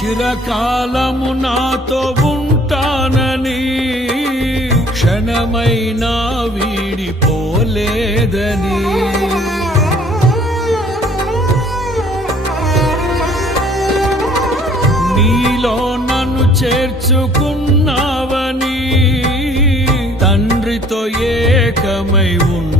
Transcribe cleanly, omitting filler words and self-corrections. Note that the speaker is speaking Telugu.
చిరకాలము నాతో ఉంటానని క్షణమైనా వీడిపోలేదని నీలో నన్ను చేర్చుకున్నావని తండ్రితో ఏకమై ఉన్న